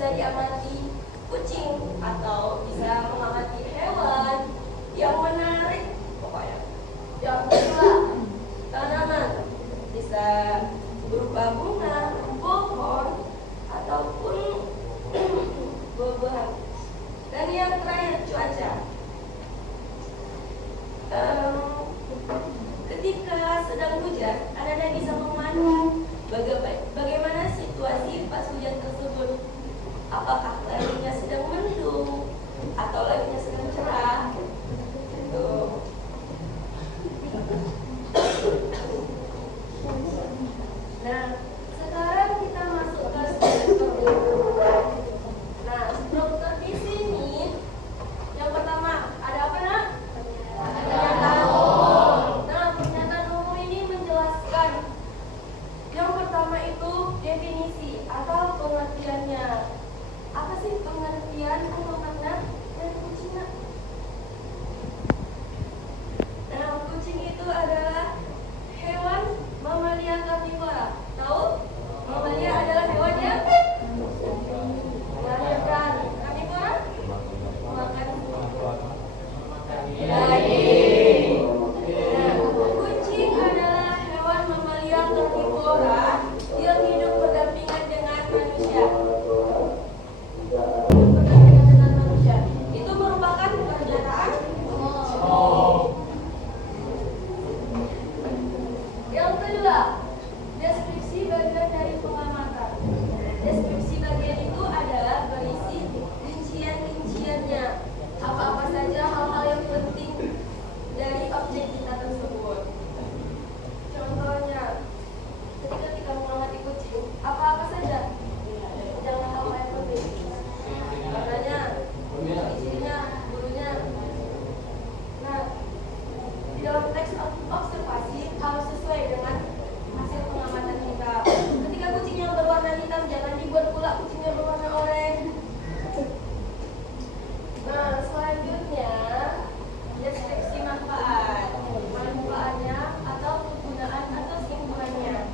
bisa diamati kucing atau bisa mengamati hewan yang menarik pokoknya. Yang kedua, tanaman bisa berupa bunga, pohon, ataupun buah-buahan. Dan yang terakhir, cuaca. Ketika sedang hujan, Anda bisa memandang bagaimana situasi pas hujan tersebut. Apakah langitnya sedang mendung atau langitnya sedang cerah? Gitu. Nah, sekarang kita masuk ke struktur. Nah, struktur di sini yang pertama ada apa, Nak? Pernyataan umum. Nah, pernyataan umum ini menjelaskan. Yang pertama itu definisi atau pengertiannya. Apa sih pengertian atau makna dari kucing, Nak? Nah, kucing itu adalah hewan mamalia karnivora. Tahu? Mamalia adalah hewan yang melahirkan. Karnivora? Makan daging. Nah, kucing adalah hewan mamalia karnivora yang hidup berdampingan dengan manusia. Itu merupakan pernyataan umum. Yang kedua, deskripsi bagian dari pengamatan. Deskripsi bagian itu adalah berisi rincian-rinciannya. Apa-apa saja hal-hal yang penting dari objek kita tersebut. Contohnya, ketika kita mengamati kucing, apa-apa saja jangan hal-hal yang penting. Warnanya, cirinya, bulunya. Nah, di dalam teks observasi harus sesuai dengan hasil pengamatan kita. Ketika kucingnya berwarna hitam, jangan dibuat pula kucingnya berwarna oranye. Nah, selanjutnya deskripsi manfaat. Manfaatnya atau kegunaan atau keunggulannya.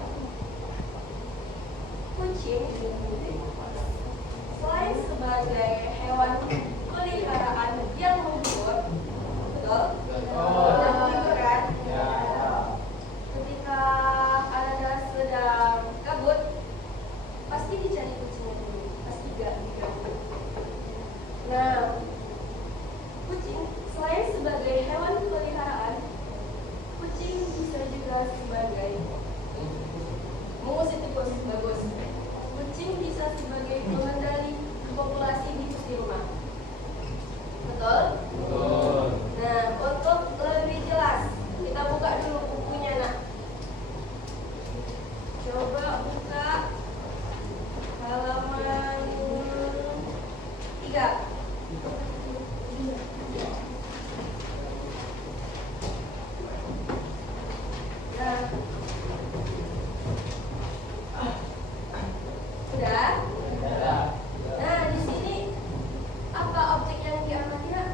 Kucing selain sebagai hewan peliharaan yang menghibur, betul? Yang menghiburkan. Ketika Anda sedang kabut, pasti dicari kucingnya dulu, pasti diganggu. Nah, kucing selain sebagai hewan peliharaan, kucing bisa juga sebagai mengusir tikus, bagus. Kucing bisa sebagai pengendali populasi di rumah. Betul? Betul. Nah, untuk lebih jelas, kita buka dulu bukunya, Nak. Coba buka halaman 3. Nah, sudah? Nah, di sini apa objek yang diamati, Nak?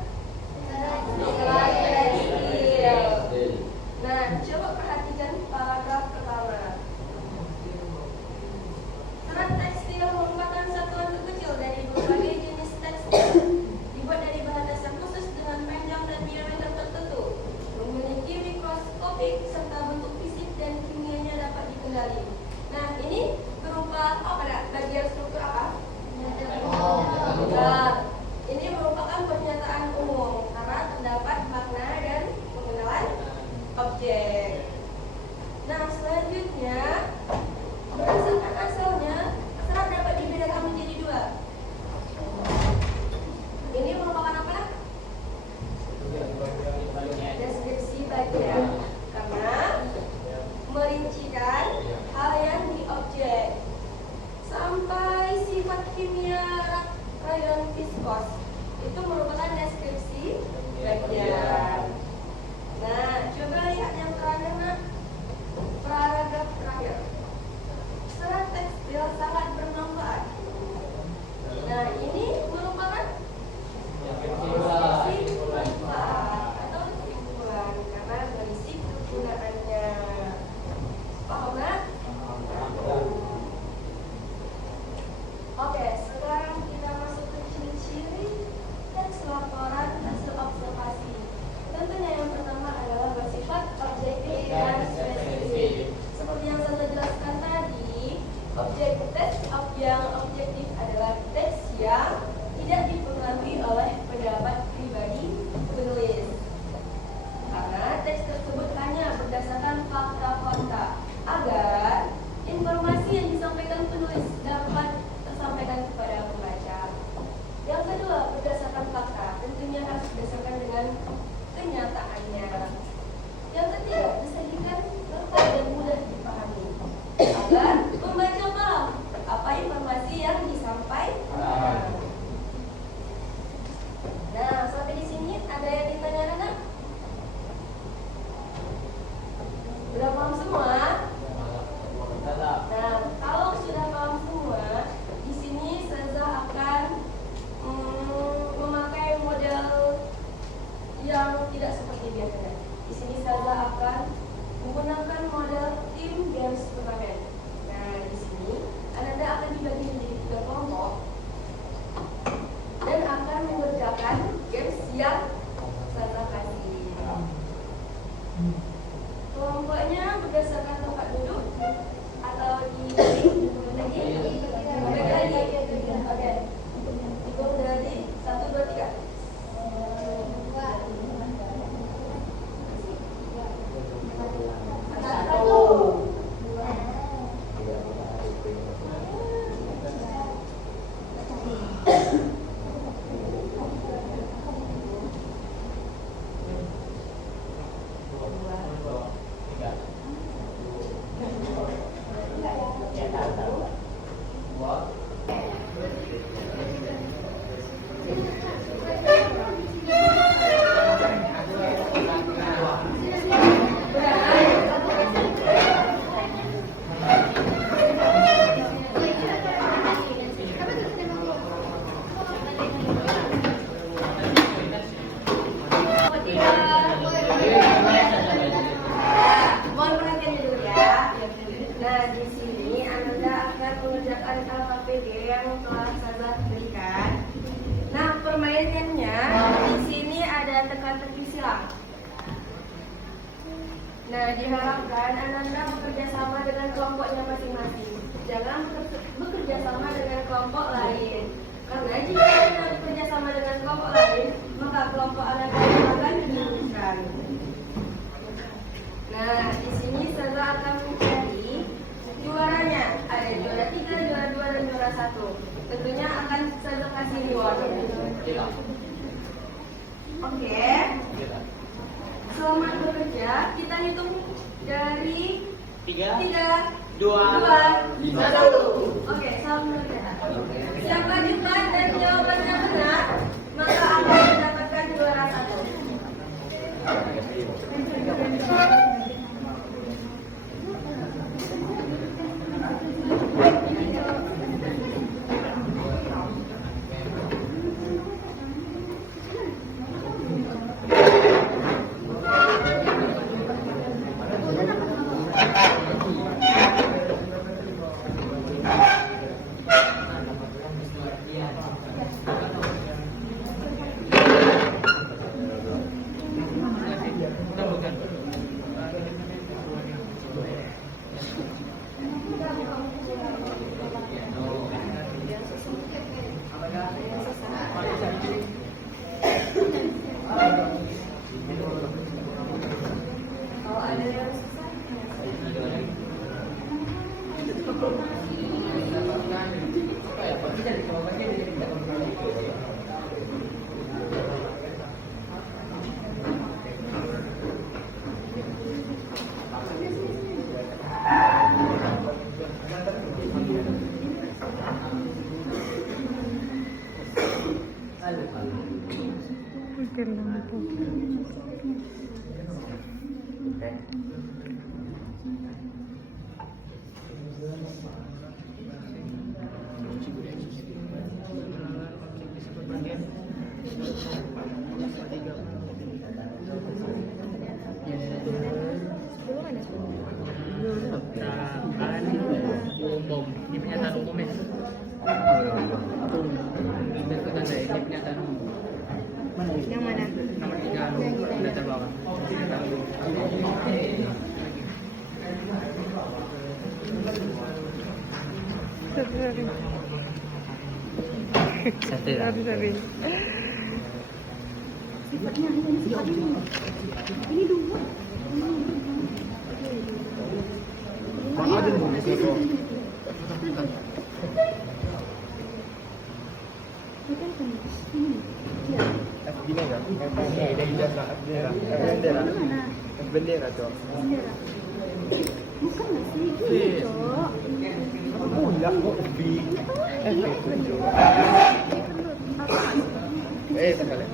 Nah, coba perhatikan paragraf pertama. Serat tekstil merupakan satuan terkecil dari berbagai jenis tekstil, dibuat dari bahan dasar khusus dengan panjang dan diameter tertentu, memiliki mikroskopik serta bentuk fisik dan kimianya dapat dikendali. Nah, ini berupa apa, Nak? Bagian struktur apa? Nah, ini merupakan pernyataan umum karena terdapat makna dan pengenalan objek. Nah, selanjutnya berdasarkan asalnya, serat dapat dibedakan menjadi 2. Ini merupakan apa? Deskripsi bagian, karena merincikan hal yang di objek. Sampai sifat kimia rayon viskos itu merupakan deskripsi bagian. Nah, coba lihat yang terakhir, Nak. Paragraf terakhir. Serat tekstil sangat bermanfaat. Nah, ini merupakan deskripsi manfaat atau kesimpulan karena berisi kegunaannya. Paham, Nak? Oke, sekarang yang objektif adalah teks yang tidak dipengaruhi oleh pendapat pribadi penulis. Karena teks tersebut hanya berdasarkan fakta-fakta agar informasi yang disampaikan penulis dapat tersampaikan kepada pembaca. Yang kedua, berdasarkan fakta, tentunya harus berdasarkan dengan kenyataannya. Yang ketiga, disajikan lengkap dan mudah dipahami agar pembaca paham apa informasi yang disampaikan. Nah, sampai di sini ada yang ditanyakan nggak? Sudah paham semua? Nah, kalau sudah paham semua, di sini Ustazah akan memakai model yang tidak seperti biasanya. Di sini Ustazah akan menggunakan model tim games turnamen. Nah, di sini Anda akan dibagi menjadi 3 kelompok dan akan mengerjakan games yang Ustazah kasih. Kelompoknya berdasarkan tempat duduk atau di lagi? Oke. Itu dari 1, 2, 3. Nah, diharapkan Anda bekerja sama dengan kelompoknya masing-masing. Jangan bekerja sama dengan kelompok lain. Karena jika Anda bekerja sama dengan kelompok lain, maka kelompok Anda akan dirugikan. Nah, di sini Ustazah akan mencari juaranya. Ada juara 3, juara 2, dan juara 1. Tentunya akan Ustazah kasih reward. Oke. Selamat bekerja. Kita hitung dari 3, 2, 1. Oke, selamat bekerja. Siapa jutaan dan jawabannya benar, maka akan mendapatkan juara 1. Satu lah. Sorry. Sifatnya ini dua. Mana ada mau gitu? Bendera kan? Bendera. Bendera. Bendera tuh. Bendera. Bukan nggak sih? Ini cok. Oh ya, kok bi? Sekali.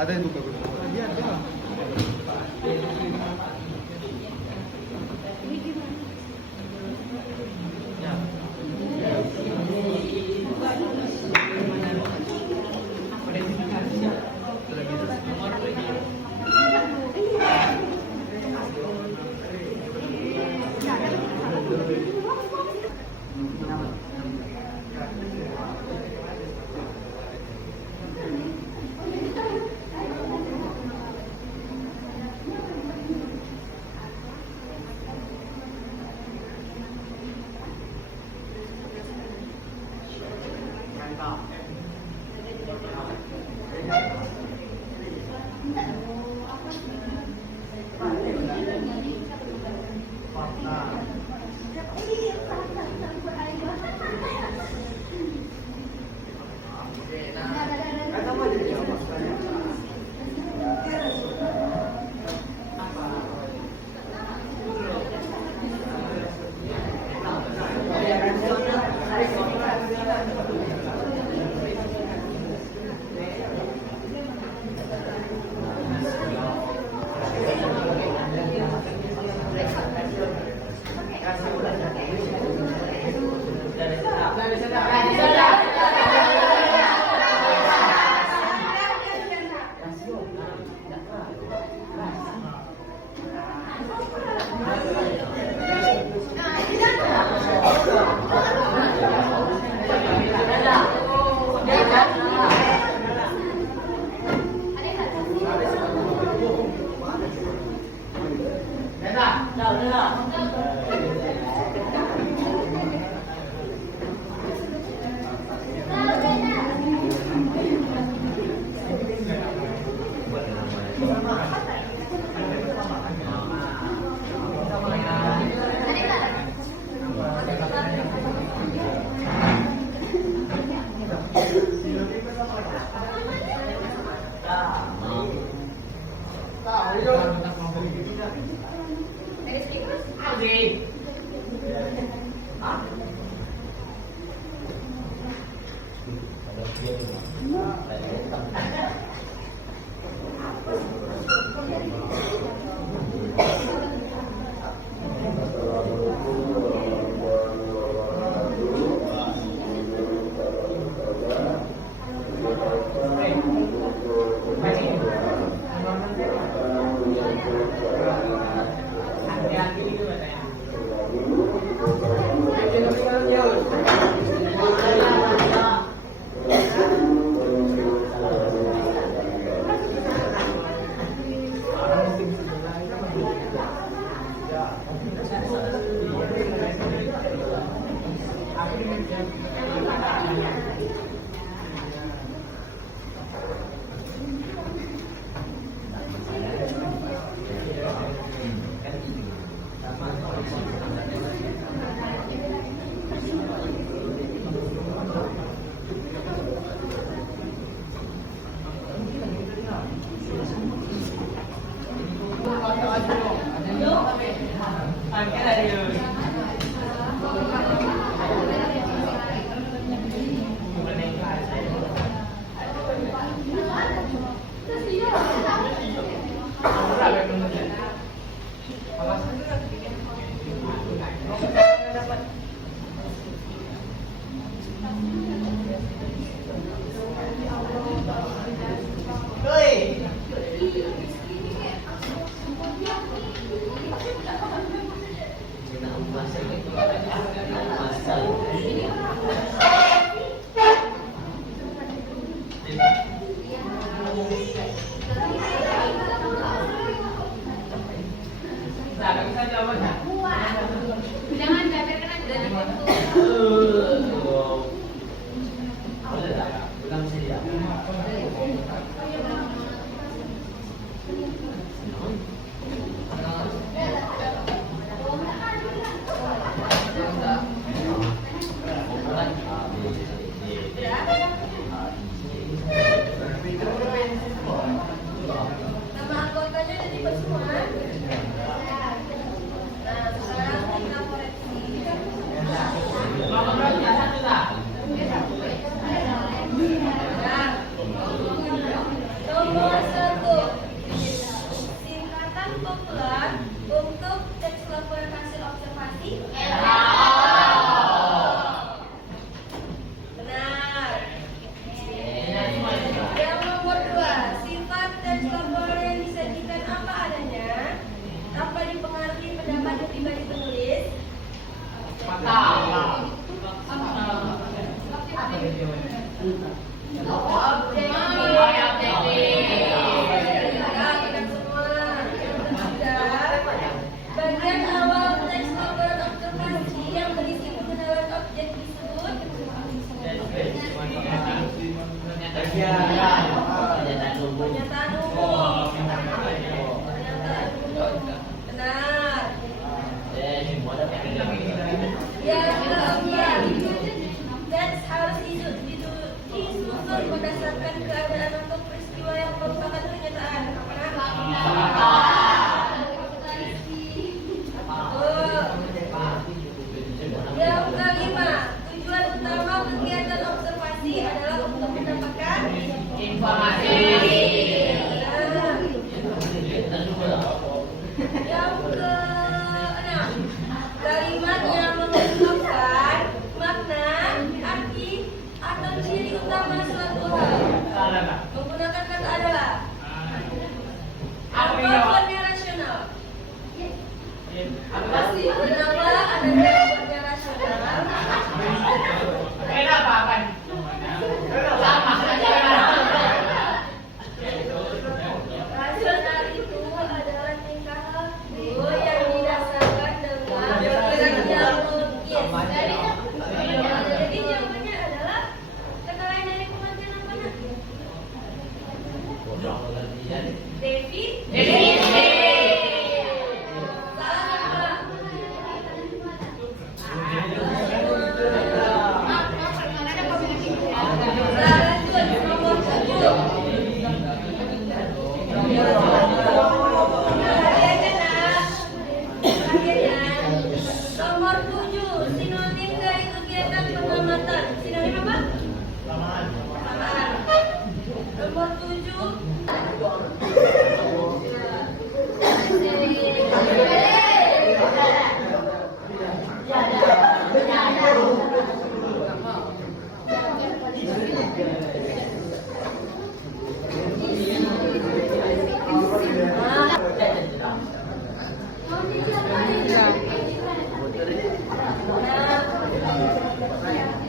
Ada yang buka buka. Iya ada. Nama anggotanya udah dibuat semua. Nah, sekarang kita koreksi. Nomor 1, singkatan kumpulan untuk teks laporan hasil observasi. Benar. Yang nomor 2, sifat teks laporan yang disajikan apa adanya tanpa dipengaruhi pendapat pribadi penulis. Bagian awal teks laporan observasi yang berisi pengenalan objek disebut pernyataan umum. Benar. Yang keempat, teks harus disusun berdasarkan keadaan atau peristiwa yang merupakan pernyataan. Yang kelima, tujuan utama kegiatan observasi adalah untuk mendapatkan informasi. Yang keenam, kalimat yang mengungkapkan makna, arti, atau ciri utama suatu hal. Menggunakan kata adalah apa formnya rasional? Kenapa ada formnya rasional? Rasional itu adalah tingkah laku yang didasarkan dengan yang mungkin. Jadi jawabannya adalah kata lain dari pengertian apa nak? Devi. Nomor 7, sinonim dari kegiatan pengamatan. Sinonim apa? Samaan. Nomor 7.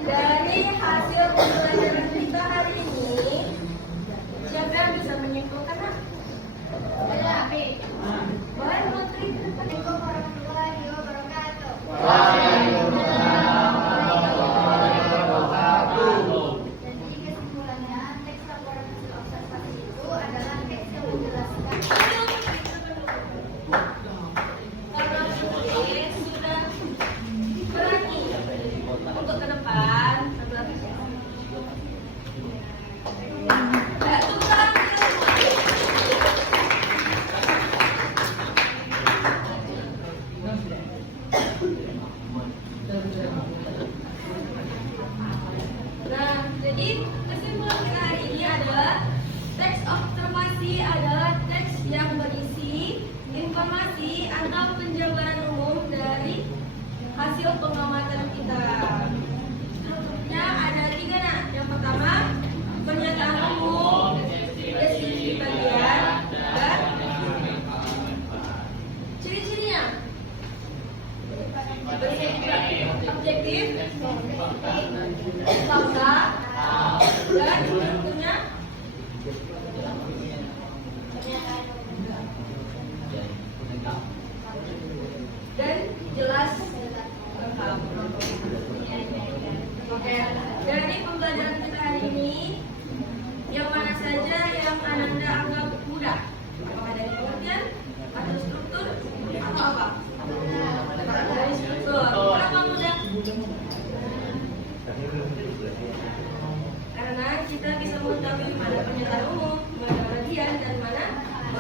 Dari hasil pembelajaran kita hari ini, siapa yang bisa menyimpulkan? Boleh, Menteri.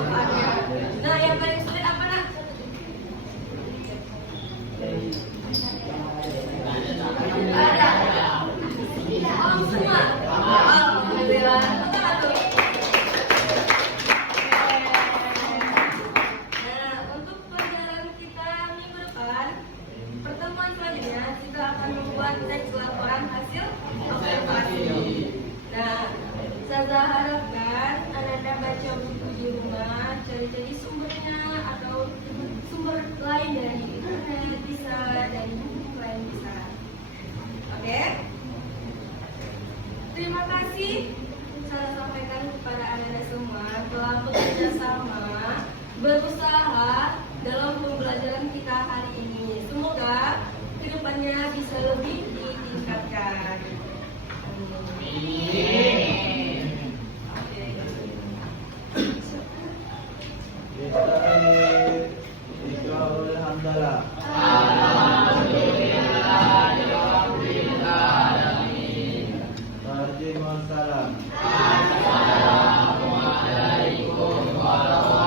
soalnya. Nah, yang paling sulit apa nak? Ada. Oh, semua. Alhamdulillah. Betul tuh. Nah, untuk pelajaran kita minggu depan, pertemuan selanjutnya kita akan membuat teks laporan hasil observasi. Nah, saya harapkan Anda baca buku di rumah, cari-cari sumbernya atau sumber lain dari internet bisa, dari buku lain bisa. Oke? Terima kasih saya sampaikan kepada Anda semua telah bekerja sama, berusaha dalam pembelajaran kita hari ini. Semoga kedepannya bisa lebih ditingkatkan. Amin. Oke. Alhamdulillah. Waalaikumsalam warahmatullahi wabarakatuh.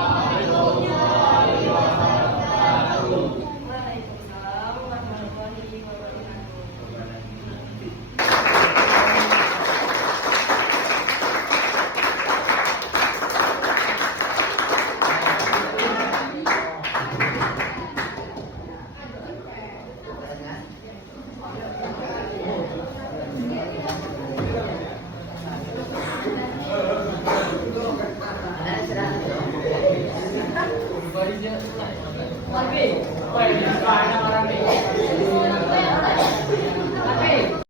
Lagi,